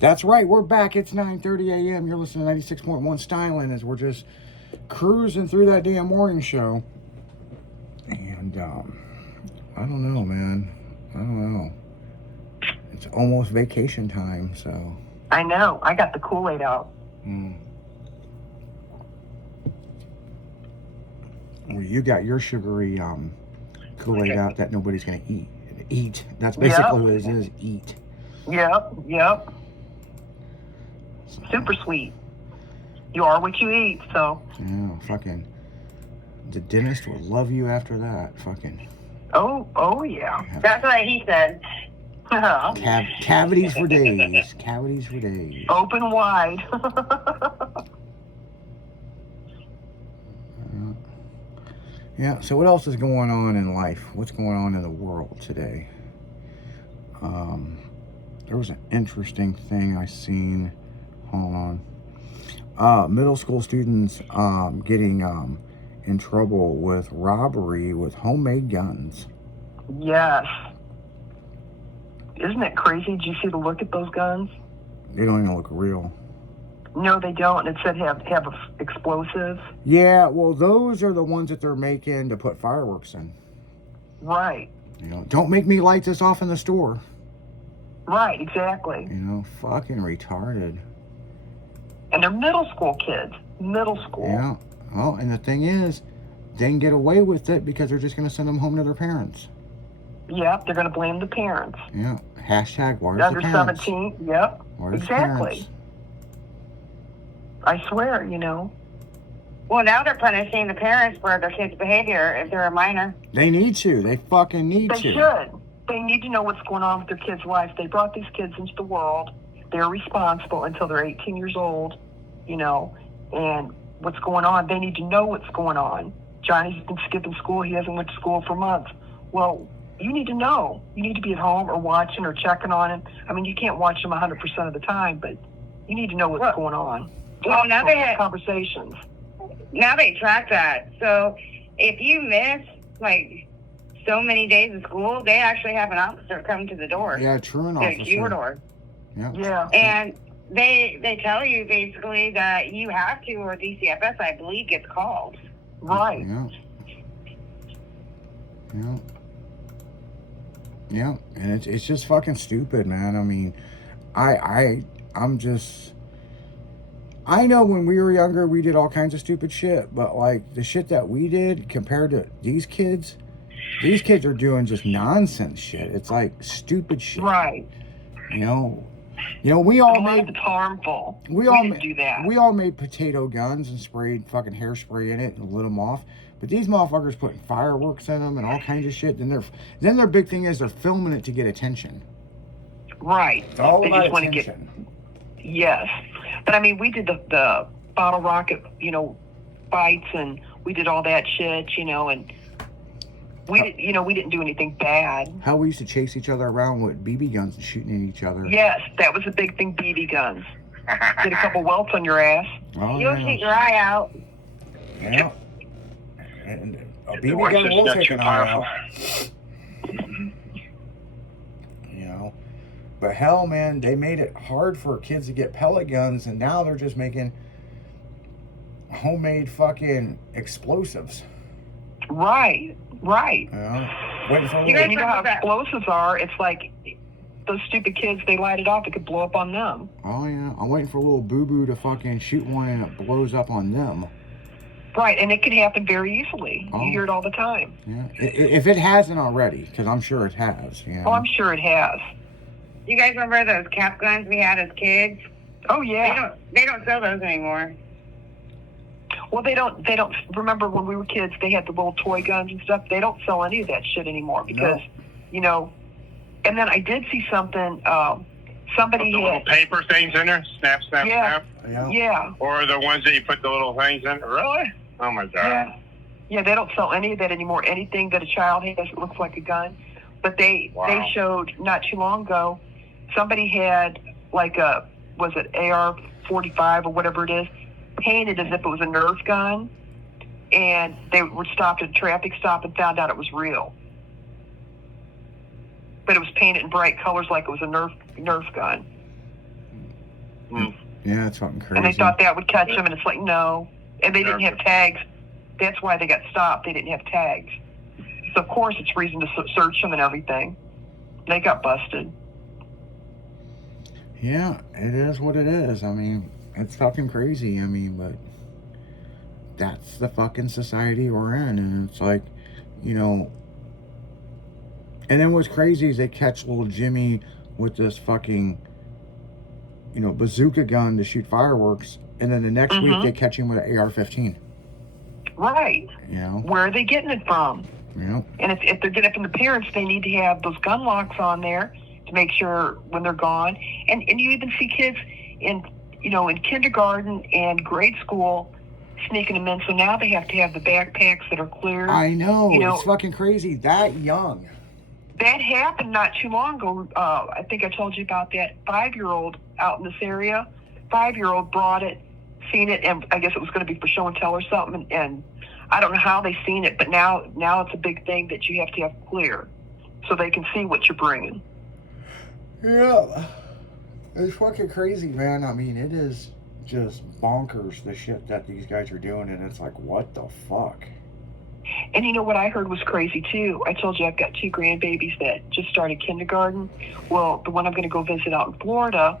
That's right. We're back. It's 9:30 a.m. You're listening to 96.1 Styling as we're just cruising through that damn morning show. And I don't know, man. I don't know. It's almost vacation time, so. I know. I got the Kool-Aid out. Well, you got your sugary Kool-Aid out that nobody's going to eat. That's basically what it is, eat. Yep. Super sweet. You are what you eat, so. Yeah, fucking. The dentist will love you after that, fucking. Oh yeah. That's what he said. Cavities for days. Cavities for days. Open wide. Yeah, so what else is going on in life? What's going on in the world today? There was an interesting thing I seen. Hold on. Middle school students getting in trouble with robbery with homemade guns. Yes. Isn't it crazy? Did you see the look at those guns? They don't even look real. No, they don't. It said have explosives. Yeah, well, those are the ones that they're making to put fireworks in. Right. You know, don't make me light this off in the store. Right, exactly. You know, fucking retarded. And they're middle school kids. Middle school. Yeah. Oh, and the thing is, they can get away with it because they're just going to send them home to their parents. Yep, they're going to blame the parents. Yeah. Hashtag, where's Under the parents? 17, yep. Where's exactly. I swear, you know. Well, now they're punishing the parents for their kids' behavior if they're a minor. They need to. They fucking need to. They should. They need to know what's going on with their kids' life. They brought these kids into the world. They're responsible until they're 18 years old, you know, and what's going on. They need to know what's going on. Johnny's been skipping school. He hasn't went to school for months. Well, you need to know. You need to be at home or watching or checking on him. I mean, you can't watch them 100% of the time, but you need to know what's going on. Well, now they have conversations. Now they track that. So if you miss, like, so many days of school, they actually have an officer come to the door. Yeah, truant officer. To your door. Yeah. And they tell you basically that you have to, or DCFS, I believe, gets called. Right. Yeah, and it's just fucking stupid, man. I mean, I'm just. I know when we were younger, we did all kinds of stupid shit, but like the shit that we did compared to these kids are doing just nonsense shit. It's like stupid shit. Right. You know, we all made. It's harmful. We all didn't do that. We all made potato guns and sprayed fucking hairspray in it and lit them off. But these motherfuckers putting fireworks in them and all kinds of shit. Then their big thing is they're filming it to get attention. Right. It's all they about just attention. Want to get. Yes, but I mean, we did the bottle rocket, you know, fights, and we did all that shit, you know, and we didn't do anything bad. How we used to chase each other around with BB guns and shooting at each other. Yes, that was a big thing. BB guns. Get a couple welts on your ass. Oh, You'll shoot your eye out. Yeah. And a BB gun will take an eye out. You know, but hell, man, they made it hard for kids to get pellet guns, and now they're just making homemade fucking explosives. Right. You know, waiting for you know how explosives are. It's like those stupid kids, they light it off, it could blow up on them. Oh yeah, I'm waiting for a little boo-boo to fucking shoot one and it blows up on them. Right, and it can happen very easily. You hear it all the time. Yeah, if it hasn't already, because I'm sure it has. You know? Oh, I'm sure it has. You guys remember those cap guns we had as kids? Oh yeah. They don't sell those anymore. Well, they don't. Remember when we were kids? They had the little toy guns and stuff. They don't sell any of that shit anymore because, you know. And then I did see something. Somebody the little paper things in there, snap. Yeah. Or the ones that you put the little things in. Really? Oh my god. Yeah. They don't sell any of that anymore. Anything that a child has that looks like a gun. But they showed not too long ago. Somebody had like was it AR-45 or whatever it is, painted as if it was a Nerf gun, and they were stopped at a traffic stop and found out it was real. But it was painted in bright colors like it was a Nerf gun. Yeah, it's fucking crazy. And they thought that would catch them, and it's like, no. And they didn't have tags. That's why they got stopped. They didn't have tags. So, of course, it's reason to search them and everything. They got busted. Yeah, it is what it is. I mean, it's fucking crazy. I mean, but that's the fucking society we're in. And it's like, you know. And then what's crazy is they catch little Jimmy with this fucking, you know, bazooka gun to shoot fireworks. And then the next week they catch him with an AR-15. Right. You know? Where are they getting it from? Yeah. And if they're getting it from the parents, they need to have those gun locks on there to make sure when they're gone. And you even see kids in kindergarten and grade school sneaking them in. So now they have to have the backpacks that are clear. I know. You know, it's fucking crazy. That young. That happened not too long ago. I think I told you about that 5-year-old out in this area. 5-year-old brought it, seen it, and I guess it was going to be for show and tell or something. And I don't know how they seen it, but now it's a big thing that you have to have clear so they can see what you're bringing. Yeah. It's fucking crazy, man. I mean, it is just bonkers, the shit that these guys are doing, and it's like, what the fuck? And you know what I heard was crazy, too? I told you I've got 2 grandbabies that just started kindergarten. Well, the one I'm going to go visit out in Florida,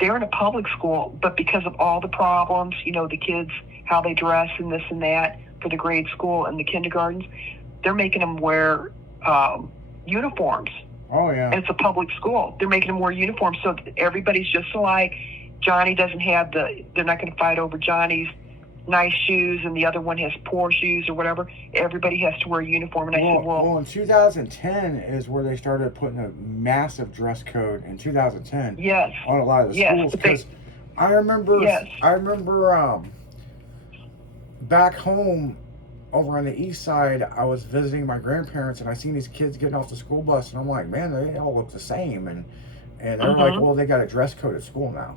they're in a public school, but because of all the problems, you know, the kids, how they dress and this and that for the grade school and the kindergartens, they're making them wear uniforms. Oh, yeah. And it's a public school. They're making them wear uniforms so everybody's just alike. Johnny doesn't have they're not going to fight over Johnny's nice shoes and the other one has poor shoes or whatever. Everybody has to wear a uniform. And I said, well, in 2010 is where they started putting a massive dress code in 2010. Yes. On a lot of the schools. Because I remember, back home over on the east side, I was visiting my grandparents and I seen these kids getting off the school bus and I'm like, man, they all look the same. And they're like, well, they got a dress code at school now.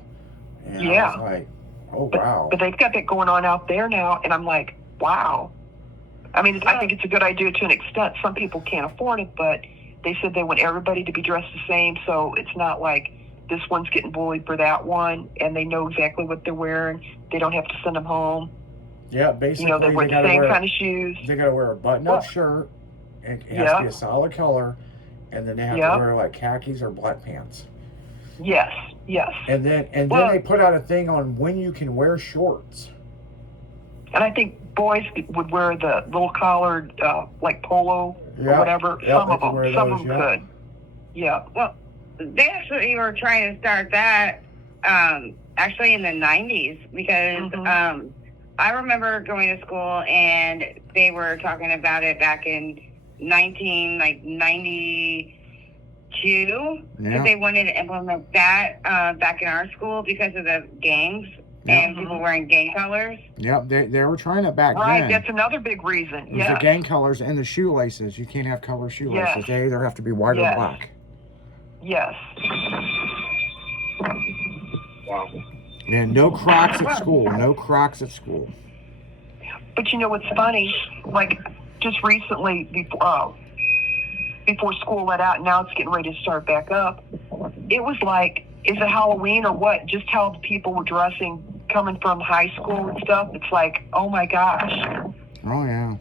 And I was like, oh, wow. But they've got that going on out there now, and I'm like, wow. I mean, I think it's a good idea to an extent. Some people can't afford it, but they said they want everybody to be dressed the same, so it's not like this one's getting bullied for that one, and they know exactly what they're wearing. They don't have to send them home. Yeah, basically. You know, they wear the same kind of shoes. They got to wear a button-up shirt. It has to be a solid color, and then they have to wear, like, khakis or black pants. Yes. And then they put out a thing on when you can wear shorts. And I think boys would wear the little collared, like polo or whatever. Some of them could. Yeah. Well, they actually were trying to start that actually in the 90s because I remember going to school and they were talking about it back in 1992. Because they wanted to implement that back in our school because of the gangs and people wearing gang colors. Yep, they were trying it back then. Right, that's another big reason. It was the gang colors and the shoelaces. You can't have color shoelaces. Yes. They either have to be white or black. Yes. Wow. And no Crocs at school. No Crocs at school. But you know what's funny? Like, just recently, before school let out, now it's getting ready to start back up. It was like, is it Halloween or what? Just how the people were dressing coming from high school and stuff. It's like, oh my gosh. Oh, yeah.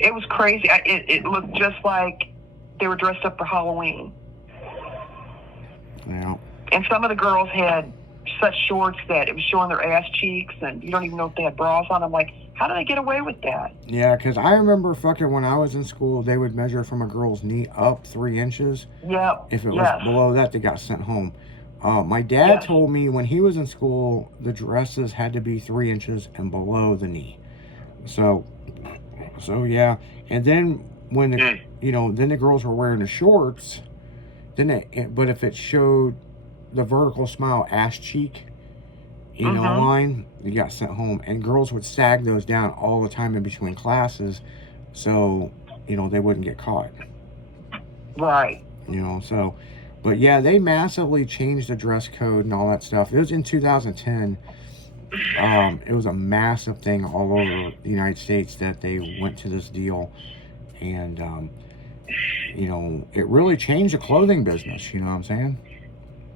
It was crazy. It looked just like they were dressed up for Halloween. Yeah. And some of the girls had such shorts that it was showing their ass cheeks, and you don't even know if they had bras on. I'm like, how did they get away with that? Yeah, because I remember fucking when I was in school, they would measure from a girl's knee up 3 inches. Yep. If it was below that, they got sent home. My dad told me when he was in school, the dresses had to be 3 inches and below the knee. So yeah. And then when then the girls were wearing the shorts, but if it showed the vertical smile ass cheek, line, you got sent home. And girls would sag those down all the time in between classes, so they wouldn't get caught. Right. But yeah, they massively changed the dress code and all that stuff. It was in 2010. It was a massive thing all over the United States that they went to this deal, and it really changed the clothing business. You know what I'm saying?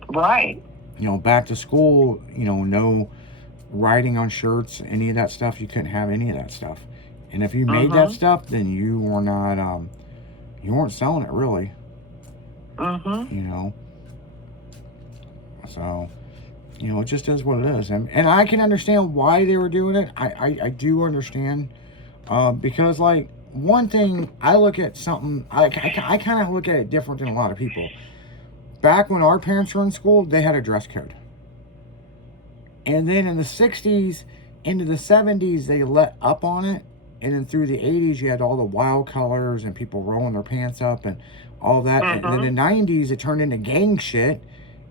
Right. You know, back to school, you know, no writing on shirts, any of that stuff. You couldn't have any of that stuff. And if you made that stuff, then you were not, you weren't selling it really. You know. So, you know, it just is what it is. And I can understand why they were doing it. I do understand. Because, like, one thing, I look at something, I kind of look at it different than a lot of people. Back when our parents were in school, they had a dress code. And then in the 60s into the 70s, they let up on it. And then through the 80s, you had all the wild colors and people rolling their pants up and all that. And then in the 90s, it turned into gang shit.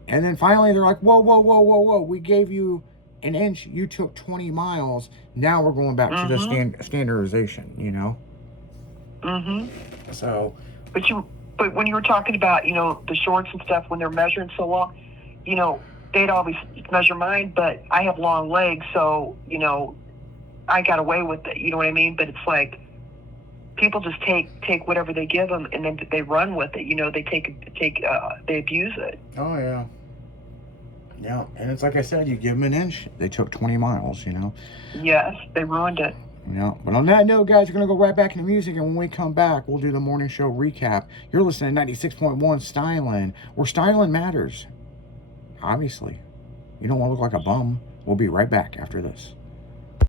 And then finally, they're like, whoa, whoa, whoa, whoa, whoa. We gave you an inch. You took 20 miles. Now we're going back to the standardization, you know? So. But when you were talking about, you know, the shorts and stuff, when they're measuring so long, you know, they'd always measure mine, but I have long legs, so, you know, I got away with it, you know what I mean? But it's like, people just take whatever they give them, and then they run with it, you know, they they abuse it. Oh, yeah. Yeah, and it's like I said, you give them an inch, they took 20 miles, you know? Yes, they ruined it. You know, but on that note, guys, we're going to go right back into music, and when we come back, we'll do the morning show recap. You're listening to 96.1 Styling, where styling matters. Obviously. You don't want to look like a bum. We'll be right back after this.